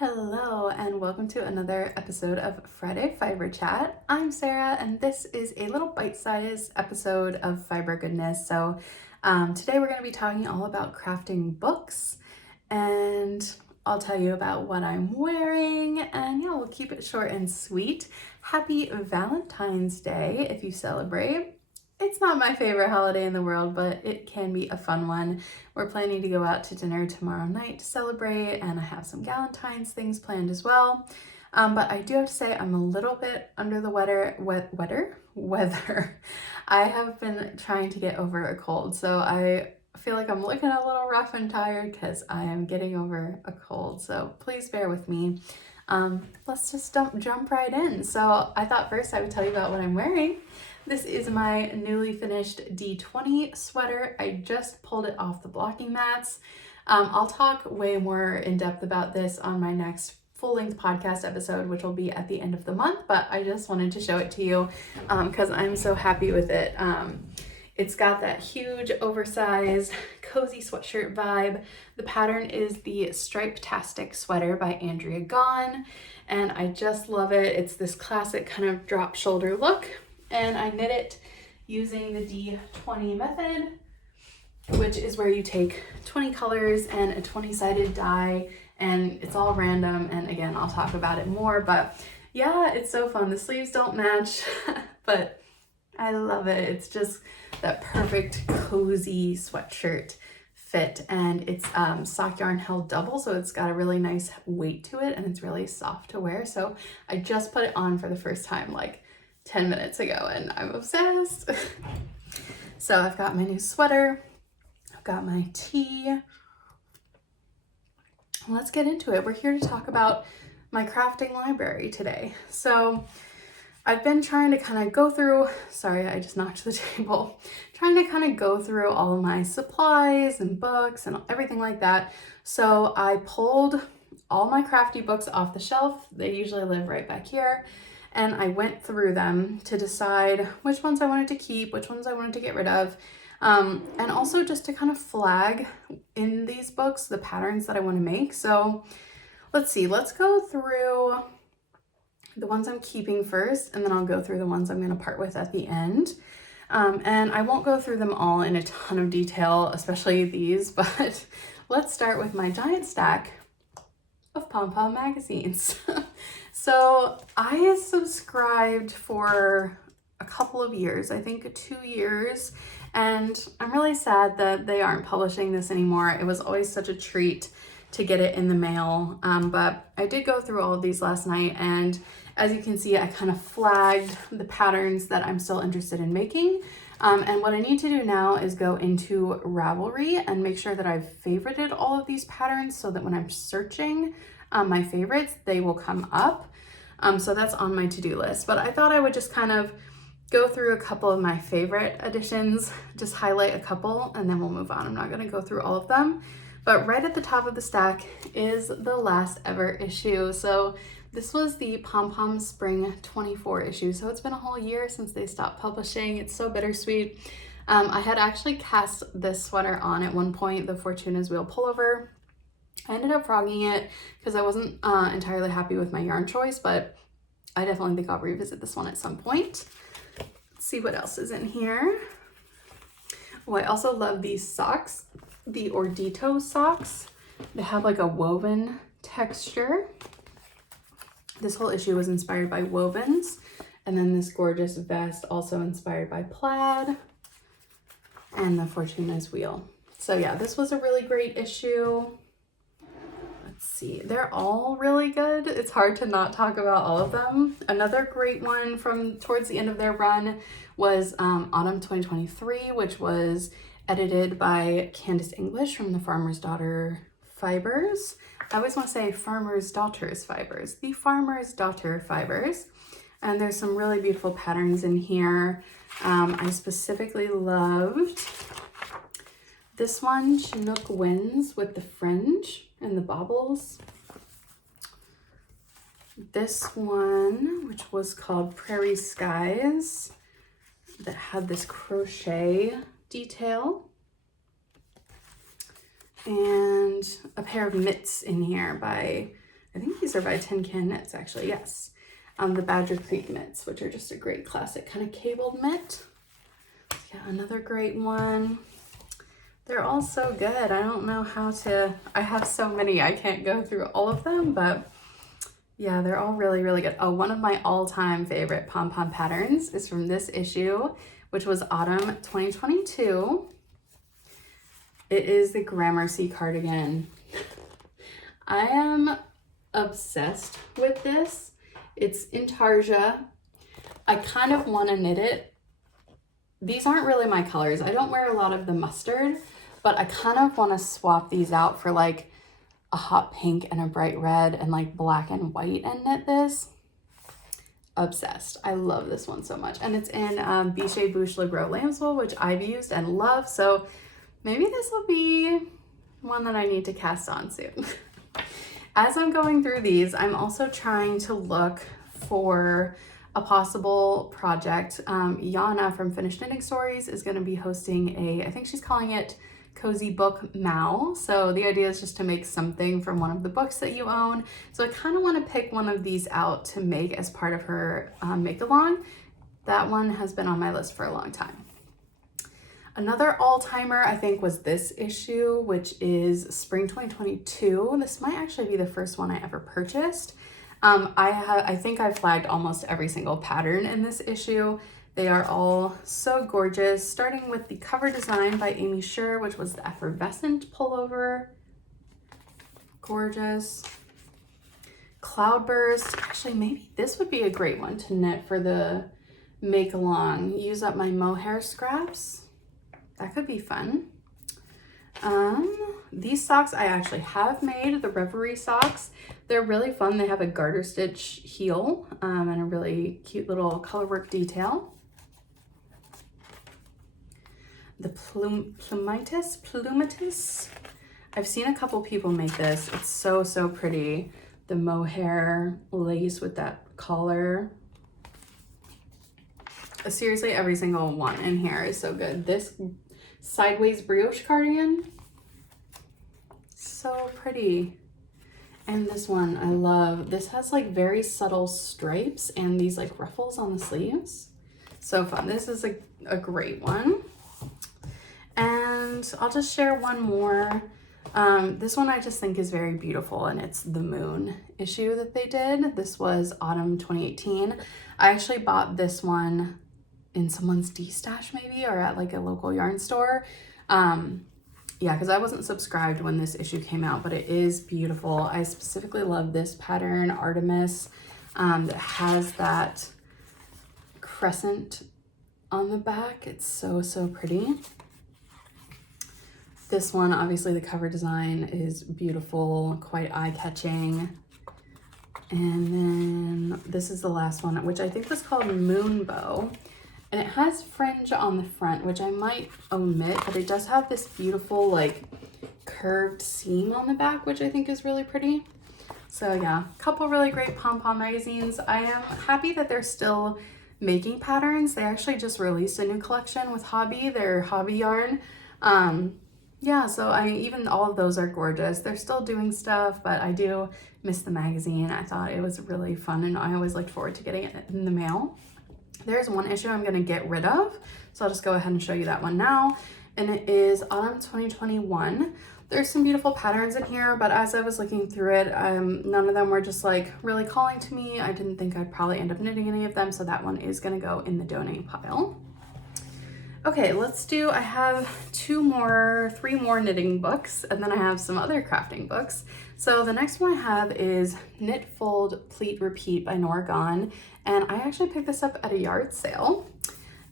Hello and welcome to another episode of Friday Fiber Chat. I'm Sarah and this is a little bite-sized episode of fiber goodness. Today we're going to be talking all about crafting books, and I'll tell you about what I'm wearing, and we'll keep it short and sweet. Happy Valentine's Day if you celebrate. It's not my favorite holiday in the world, but it can be a fun one. We're planning to go out to dinner tomorrow night to celebrate, and I have some Galentine's things planned as well. But I do have to say I'm a little bit under the weather. I have been trying to get over a cold, so I feel like I'm looking a little rough and tired because I am getting over a cold. So please bear with me. Let's just jump right in. So I thought first I would tell you about what I'm wearing. This is my newly finished D20 sweater. I just pulled it off the blocking mats. I'll talk way more in depth about this on my next full-length podcast episode, which will be at the end of the month, but I just wanted to show it to you because I'm so happy with it. It's got that huge, oversized, cozy sweatshirt vibe. The pattern is the Stripe-tastic sweater by Andrea Gaughan, and I just love it. It's this classic kind of drop shoulder look. And I knit it using the D20 method, which is where you take 20 colors and a 20-sided die, and it's all random. And again, I'll talk about it more, but yeah, it's so fun. The sleeves don't match, but I love it. It's just that perfect cozy sweatshirt fit, and it's sock yarn held double, so it's got a really nice weight to it, and it's really soft to wear. So I just put it on for the first time like 10 minutes ago and I'm obsessed. So I've got my new sweater, I've got my tea. Let's get into it. We're here to talk about my crafting library today. So I've been trying to kind of go through, sorry, I just knocked the table, trying to kind of go through all of my supplies and books and everything like that. So I pulled all my crafty books off the shelf. They usually live right back here. And I went through them to decide which ones I wanted to keep, which ones I wanted to get rid of, and also just to kind of flag in these books the patterns that I want to make. So let's see, let's go through the ones I'm keeping first, and then I'll go through the ones I'm going to part with at the end. And I won't go through them all in a ton of detail, especially these, but let's start with my giant stack of pom-pom magazines. So I subscribed for a couple of years, I think 2 years, and I'm really sad that they aren't publishing this anymore. It was always such a treat to get it in the mail, but I did go through all of these last night, and as you can see, I kind of flagged the patterns that I'm still interested in making. And what I need to do now is go into Ravelry and make sure that I've favorited all of these patterns so that when I'm searching my favorites, they will come up. So that's on my to-do list. But I thought I would just kind of go through a couple of my favorite editions, just highlight a couple, and then we'll move on. I'm not going to go through all of them. But right at the top of the stack is the last ever issue. So this was the Pom Pom Spring 24 issue. So it's been a whole year since they stopped publishing. It's so bittersweet. I had actually cast this sweater on at one point, the Fortuna's Wheel pullover. I ended up frogging it because I wasn't entirely happy with my yarn choice, but I definitely think I'll revisit this one at some point. Let's see what else is in here. Oh, I also love these socks, the Ordito socks. They have like a woven texture. This whole issue was inspired by wovens, and then this gorgeous vest also inspired by plaid, and the Fortuna's Wheel. So yeah, this was a really great issue. Let's see, they're all really good. It's hard to not talk about all of them. Another great one from towards the end of their run was Autumn 2023, which was edited by Candace English from the Farmer's Daughter Fibers. I always want to say Farmer's Daughter's Fibers, the Farmer's Daughter Fibers. And there's some really beautiful patterns in here. I specifically loved this one, Chinook Winds, with the fringe and the baubles. This one, which was called Prairie Skies, that had this crochet detail. And a pair of mitts in here by I think these are by Tin Can Knits actually, yes. The Badger Creek mitts, which are just a great classic kind of cabled mitt. Yeah, another great one. They're all so good. I don't know how to, I have so many, I can't go through all of them, but yeah, they're all really, really good. Oh, one of my all-time favorite pom-pom patterns is from this issue, which was autumn 2022. It is the Gramercy cardigan. I am obsessed with this. It's intarsia. I kind of want to knit it. These aren't really my colors. I don't wear a lot of the mustard, but I kind of want to swap these out for like a hot pink and a bright red and like black and white and knit this. Obsessed. I love this one so much. And it's in Bichet Bouche Le Gros Lambswool, which I've used and love. So maybe this will be one that I need to cast on soon. As I'm going through these, I'm also trying to look for a possible project. Yana from Finished Knitting Stories is going to be hosting I think she's calling it Cozy Book Mao. So the idea is just to make something from one of the books that you own. So I kind of want to pick one of these out to make as part of her make-along. That one has been on my list for a long time. Another all-timer, I think, was this issue, which is Spring 2022. This might actually be the first one I ever purchased. I think I flagged almost every single pattern in this issue. They are all so gorgeous, starting with the cover design by Amy Sher, which was the effervescent pullover. Gorgeous. Cloudburst. Actually, maybe this would be a great one to knit for the make-along. Use up my mohair scraps. That could be fun. These socks I actually have made, the Ravelry socks. They're really fun. They have a garter stitch heel and a really cute little colorwork detail. The Plumatis. I've seen a couple people make this. It's so, so pretty. The mohair lace with that collar. Seriously, every single one in here is so good. This sideways brioche cardigan, so pretty. And this one I love. This has like very subtle stripes and these like ruffles on the sleeves. So fun. This is a great one. And I'll just share one more. This one I just think is very beautiful, and it's the Moon issue that they did. This was autumn 2018. I actually bought this one in someone's D-stash maybe, or at like a local yarn store. Yeah, because I wasn't subscribed when this issue came out, but it is beautiful. I specifically love this pattern, Artemis, that has that crescent on the back. It's so, so pretty. This one, obviously the cover design is beautiful, quite eye-catching. And then this is the last one, which I think was called Moonbow. And it has fringe on the front, which I might omit, but it does have this beautiful like curved seam on the back, which I think is really pretty. So yeah, a couple really great pom-pom magazines. I am happy that they're still making patterns. They actually just released a new collection with Hobby, their hobby yarn. Yeah, so even all of those are gorgeous. They're still doing stuff, but I do miss the magazine. I thought it was really fun, and I always looked forward to getting it in the mail. There's one issue I'm gonna get rid of, so I'll just go ahead and show you that one now. And it is autumn 2021. There's some beautiful patterns in here, but as I was looking through it, none of them were just like really calling to me. I didn't think I'd probably end up knitting any of them, so that one is gonna go in the donate pile. Okay, I have three more knitting books, and then I have some other crafting books. So the next one I have is Knit, Fold, Pleat, Repeat by Nora Gone, and I actually picked this up at a yard sale,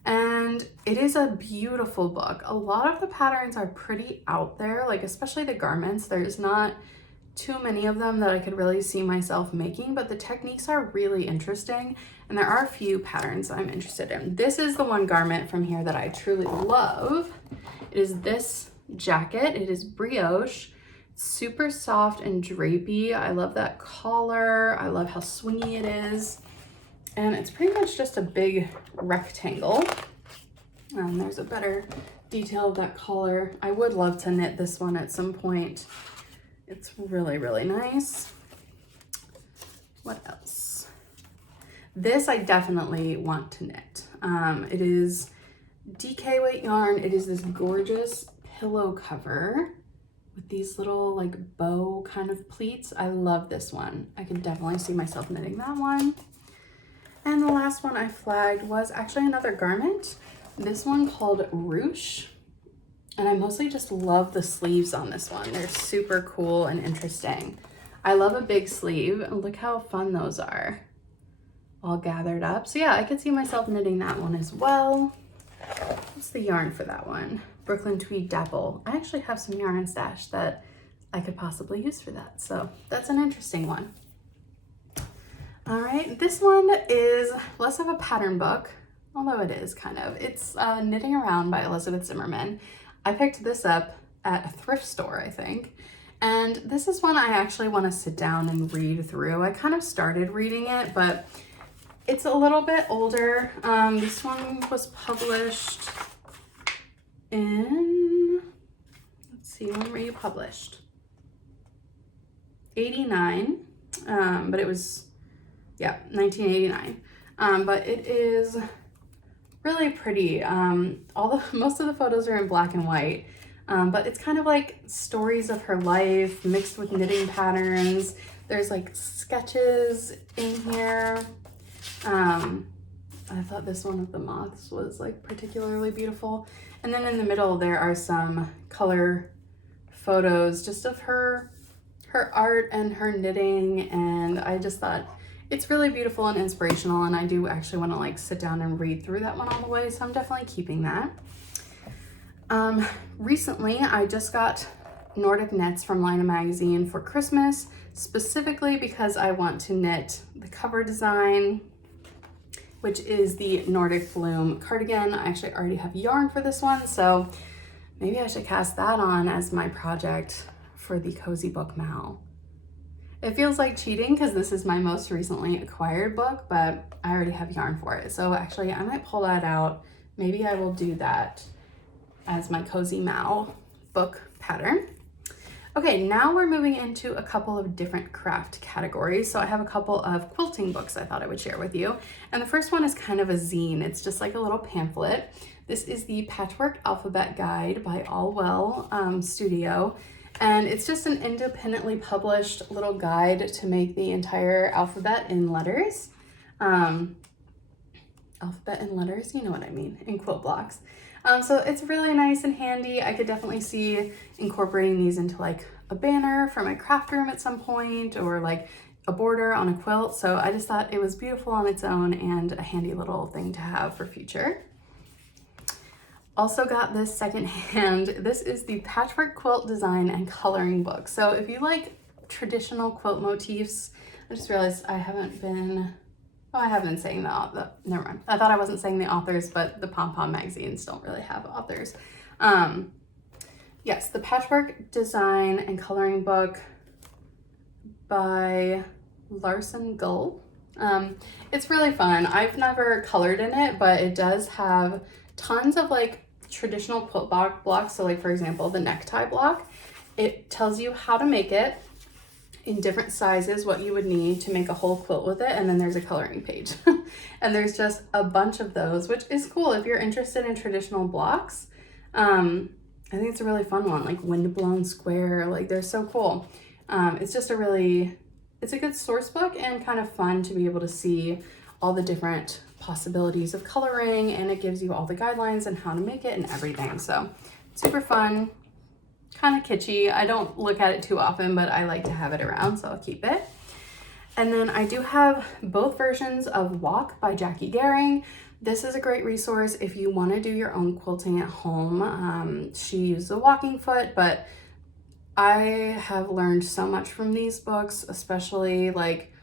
and it is a beautiful book. A lot of the patterns are pretty out there, like especially the garments. There's not too many of them that I could really see myself making, but the techniques are really interesting, and there are a few patterns I'm interested in. This is the one garment from here that I truly love. It is this jacket. It is brioche, super soft and drapey. I love that collar. I love how swingy it is, and it's pretty much just a big rectangle. There's a better detail of that collar. I would love to knit this one at some point. It's really, really nice. What else? This I definitely want to knit. It is DK weight yarn. It is this gorgeous pillow cover with these little like bow kind of pleats. I love this one. I can definitely see myself knitting that one. And the last one I flagged was actually another garment. This one called Ruche. And I mostly just love the sleeves on this one. They're super cool and interesting. I love a big sleeve. Look how fun those are, all gathered up. So yeah, I could see myself knitting that one as well. What's the yarn for that one? Brooklyn Tweed Dapple. I actually have some yarn stashed that I could possibly use for that. So that's an interesting one. All right, this one is less of a pattern book, although it is kind of. It's Knitting Around by Elizabeth Zimmerman. I picked this up at a thrift store, I think. And this is one I actually want to sit down and read through. I kind of started reading it, but it's a little bit older. This one was published in, let's see, when were you published? 89, but it was, yeah, 1989. But it is really pretty. Most of the photos are in black and white, but it's kind of like stories of her life mixed with knitting patterns. There's like sketches in here. I thought this one of the moths was like particularly beautiful. And then in the middle there are some color photos just of her art and her knitting, and I just thought it's really beautiful and inspirational, and I do actually want to like sit down and read through that one all the way, so I'm definitely keeping that. Recently I just got Nordic Knits from Lina Magazine for Christmas, specifically because I want to knit the cover design, which is the Nordic Bloom cardigan. I actually already have yarn for this one, so maybe I should cast that on as my project for the Cozy Book Mal. It feels like cheating because this is my most recently acquired book, but I already have yarn for it. So actually I might pull that out. Maybe I will do that as my Cozy Mal book pattern. Okay, now we're moving into a couple of different craft categories. So I have a couple of quilting books I thought I would share with you. And the first one is kind of a zine. It's just like a little pamphlet. This is the Patchwork Alphabet Guide by Allwell Studio. And it's just an independently published little guide to make the entire alphabet in letters. Alphabet in letters, you know what I mean, in quilt blocks. So it's really nice and handy. I could definitely see incorporating these into like a banner for my craft room at some point, or like a border on a quilt. So I just thought it was beautiful on its own and a handy little thing to have for future. Also got this secondhand. This is the Patchwork Quilt Design and Coloring Book. So if you like traditional quilt motifs, I just realized I have been saying never mind. I thought I wasn't saying the authors, but the pom-pom magazines don't really have authors. Yes, the Patchwork Design and Coloring Book by Larson Gull. It's really fun. I've never colored in it, but it does have tons of like traditional quilt blocks. So like for example, the necktie block, it tells you how to make it in different sizes, what you would need to make a whole quilt with it, and then there's a coloring page. And there's just a bunch of those, which is cool if you're interested in traditional blocks. I think it's a really fun one, like Windblown Square, like they're so cool. It's just it's a good source book and kind of fun to be able to see all the different possibilities of coloring, and it gives you all the guidelines and how to make it and everything. So super fun, kind of kitschy. I don't look at it too often, but I like to have it around, so I'll keep it. And then I do have both versions of Walk by Jackie Gehring. This is a great resource if you want to do your own quilting at home. She used the walking foot, but I have learned so much from these books, especially like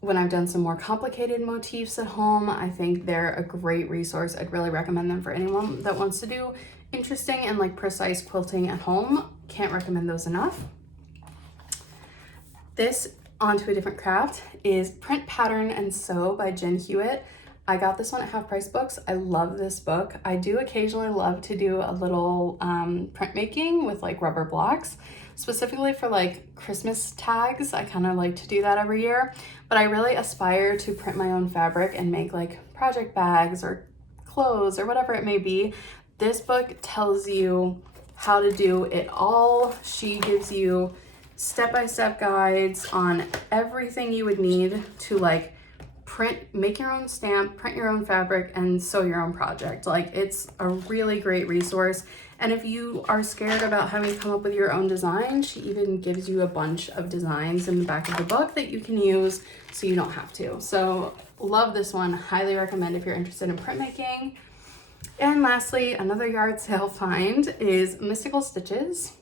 when I've done some more complicated motifs at home. I think they're a great resource. I'd really recommend them for anyone that wants to do interesting and like precise quilting at home. Can't recommend those enough. This, onto a different craft, is Print, Pattern, and Sew by Jen Hewitt. I got this one at Half Price Books. I love this book. I do occasionally love to do a little printmaking with like rubber blocks. specifically for like Christmas tags. I kind of like to do that every year, but I really aspire to print my own fabric and make like project bags or clothes or whatever it may be. This book tells you how to do it all. She gives you step-by-step guides on everything you would need to like print, make your own stamp, print your own fabric, and sew your own project. Like, it's a really great resource. And if you are scared about having to come up with your own design, she even gives you a bunch of designs in the back of the book that you can use so you don't have to. So love this one, highly recommend if you're interested in printmaking. And lastly, another yard sale find is Mystical Stitches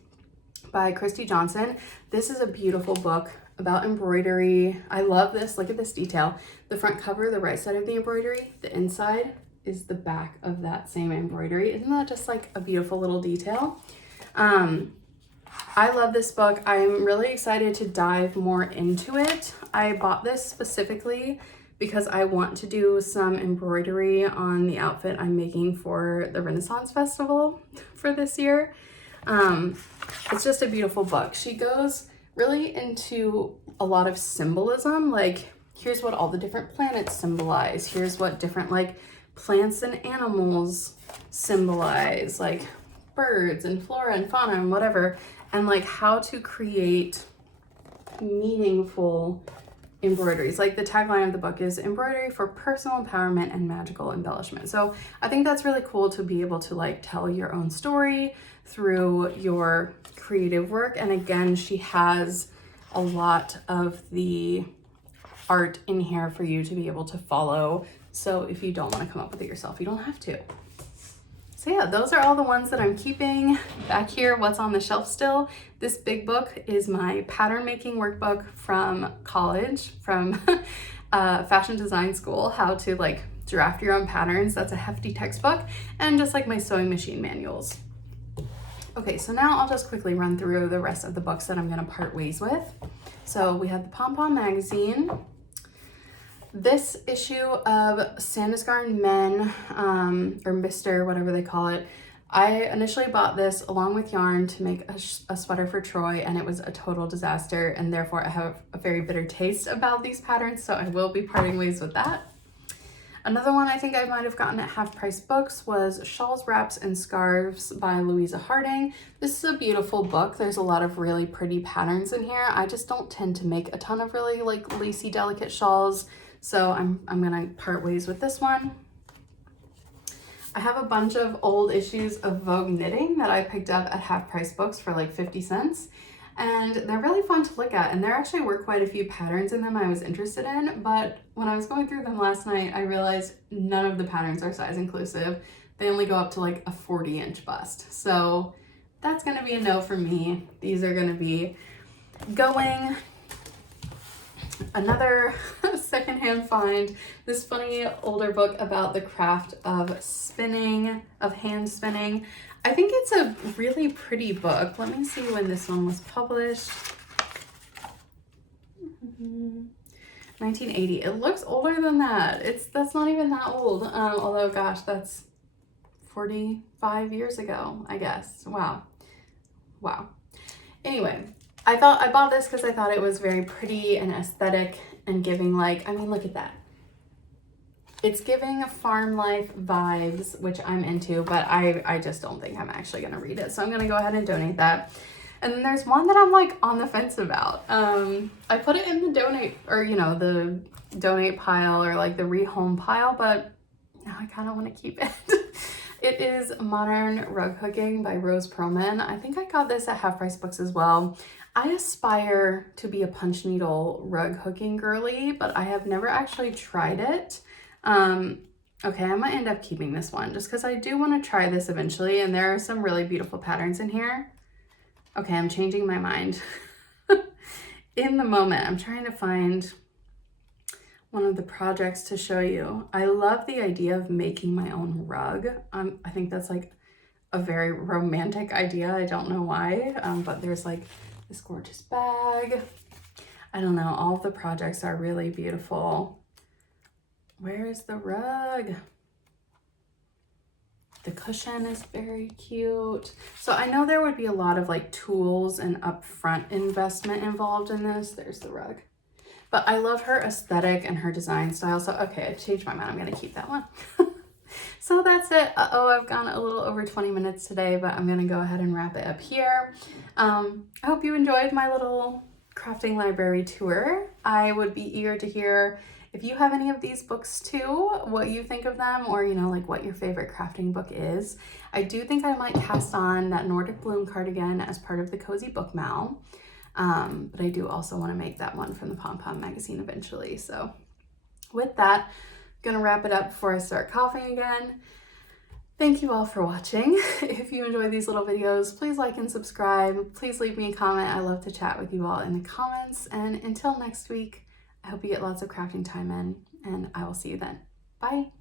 by Christy Johnson. This is a beautiful book about embroidery. I love this. Look at this detail. The front cover, the right side of the embroidery, the inside is the back of that same embroidery. Isn't that just like a beautiful little detail? I love this book. I'm really excited to dive more into it. I bought this specifically because I want to do some embroidery on the outfit I'm making for the Renaissance Festival for this year. It's just a beautiful book. She goes really into a lot of symbolism, like here's what all the different planets symbolize, here's what different like plants and animals symbolize, like birds and flora and fauna and whatever, and like how to create meaningful embroideries. Like the tagline of the book is embroidery for personal empowerment and magical embellishment. So I think that's really cool to be able to like tell your own story through your creative work. And again, she has a lot of the art in here for you to be able to follow. So if you don't want to come up with it yourself, you don't have to. So yeah, those are all the ones that I'm keeping back here. What's on the shelf still? This big book is my pattern making workbook from college, from fashion design school, how to like draft your own patterns. That's a hefty textbook, and just like my sewing machine manuals. Okay, so now I'll just quickly run through the rest of the books that I'm gonna part ways with. So we have the Pom Pom magazine. This issue of Sandus Garden Men, or Mr., whatever they call it, I initially bought this along with yarn to make a sweater for Troy, and it was a total disaster, and therefore I have a very bitter taste about these patterns, so I will be parting ways with that. Another one I think I might have gotten at Half Price Books was Shawls, Wraps, and Scarves by Louisa Harding. This is a beautiful book. There's a lot of really pretty patterns in here. I just don't tend to make a ton of really like lacy, delicate shawls, so I'm gonna part ways with this one. I have a bunch of old issues of Vogue Knitting that I picked up at Half Price Books for like 50 cents. And they're really fun to look at, and there actually were quite a few patterns in them I was interested in, but when I was going through them last night, I realized none of the patterns are size inclusive. They only go up to like a 40-inch bust. So that's gonna be a no for me. These are gonna be going. Another secondhand find, this funny older book about the craft of spinning, of hand spinning. I think it's a really pretty book. Let me see when this one was published. 1980. It looks older than that. That's not even that old. Although, gosh, that's 45 years ago, I guess. Wow. Anyway, I bought this because I thought it was very pretty and aesthetic and giving like, I mean, look at that. It's giving farm life vibes, which I'm into, but I just don't think I'm actually gonna read it. So I'm gonna go ahead and donate that. And then there's one that I'm like on the fence about. I put it in the donate, or you know, the donate pile or like the rehome pile, but now I kind of want to keep it. It is Modern Rug Hooking by Rose Perlman. I think I got this at Half Price Books as well. I aspire to be a punch needle rug hooking girly, but I have never actually tried it. Okay, I might end up keeping this one just because I do want to try this eventually, and there are some really beautiful patterns in here. Okay, I'm changing my mind. In the moment, I'm trying to find one of the projects to show you. I love the idea of making my own rug. I think that's like a very romantic idea. I don't know why, but there's like this gorgeous bag. I don't know, all of the projects are really beautiful. Where is the rug? The cushion is very cute. So I know there would be a lot of like tools and upfront investment involved in this. There's the rug. But I love her aesthetic and her design style. So, okay, I changed my mind. I'm going to keep that one. So that's it. Uh-oh, I've gone a little over 20 minutes today, but I'm going to go ahead and wrap it up here. I hope you enjoyed my little crafting library tour. I would be eager to hear if you have any of these books too, what you think of them, or, you know, like what your favorite crafting book is. I do think I might cast on that Nordic Bloom cardigan as part of the Cozy Book Mal. But I do also want to make that one from the Pom Pom magazine eventually. So with that, I'm gonna wrap it up before I start coughing again. Thank you all for watching. If you enjoy these little videos, please like and subscribe. Please leave me a comment. I love to chat with you all in the comments. And until next week, I hope you get lots of crafting time in, and I will see you then. Bye.